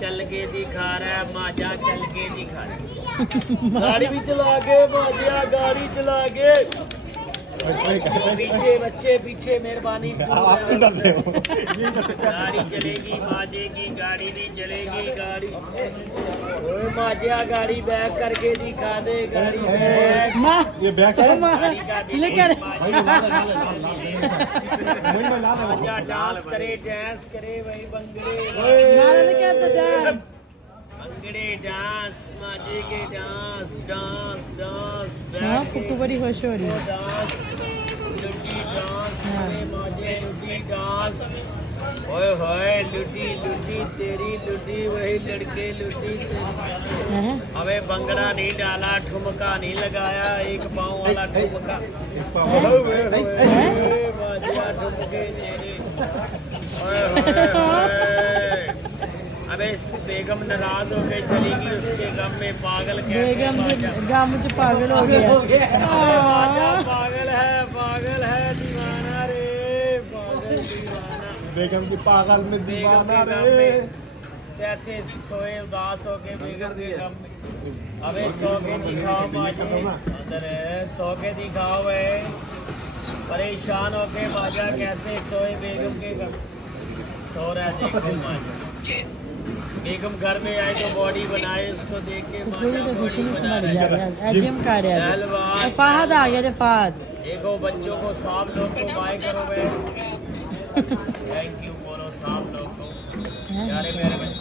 चल के दिखा रहा है, माजा चल के दिखा रहा है। गाड़ी भी चला के माजिया, गाड़ी चला के। पीछे बच्चे पीछे, मेहरबानी। गाड़ी चलेगी माजे की, गाड़ी नहीं चलेगी गाड़ी। ओए माजिया गाड़ी बैक करके दिखा दे, गाड़ी बैक। ये बैक है लेकर माजिया डांस करे वही बंगड़े बंगड़े डांस, माजे के डांस डांस डांस। पुट्टू बड़ी खुश हो रही है। डांस लुटी डांस करे माजे, लुटी डांस। ओए होए लुटी लुटी तेरी लुटी, वही लड़के लुटी तेरी। अबे बंगड़ा नहीं डाला, ठुमका नहीं लगाया, एक पाँव वाला ठुमका। माजिया ठुमके तेरे। ओए होए होए। अबे बेगम नाराज हो गई, चलेगी उसके गम में पागल। बेगम गम च पागल हो गया। पागल है दीवाना रे, पागल दीवाना। बेगम की पागल में दीवाना रे। कैसे सोए उदास हो के बेगम के गम में। अबे सो के दिखाओ माजे, अंदर है सो के दिखाओ। है परेशान हो के माजा कैसे सोए बेगम के गम। सो रहा देखो माजा। बेगम घर में आए तो बॉडी बनाए, उसको देख के फहद आ गया। फहद देखो बच्चों को, साफ लोग को बाय करो। थैंक यू बोलो साफ लोग को, प्यारे मेरे बच्चे।